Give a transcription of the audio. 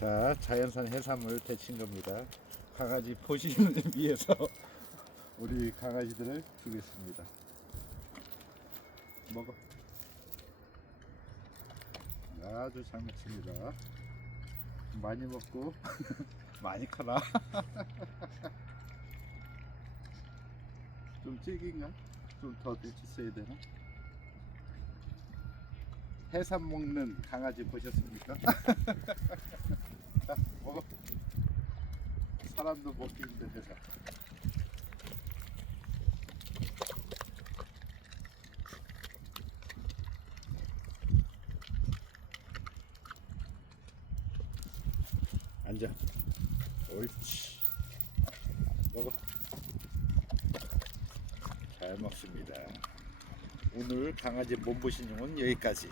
자, 자연산 해산물 데친 겁니다. 강아지 보시는 위해서 우리 강아지들을 주겠습니다. 먹어. 아주 잘 먹습니다. 많이 먹고 많이 커라. 좀 질긴가? 좀 더 데쳤어야 되나? 해삼 먹는 강아지 보셨습니까? 자, 먹어. 사람도 먹기 힘든 해삼. 앉아. 옳지. 먹어. 잘 먹습니다. 오늘 강아지 몸보신용은 여기까지.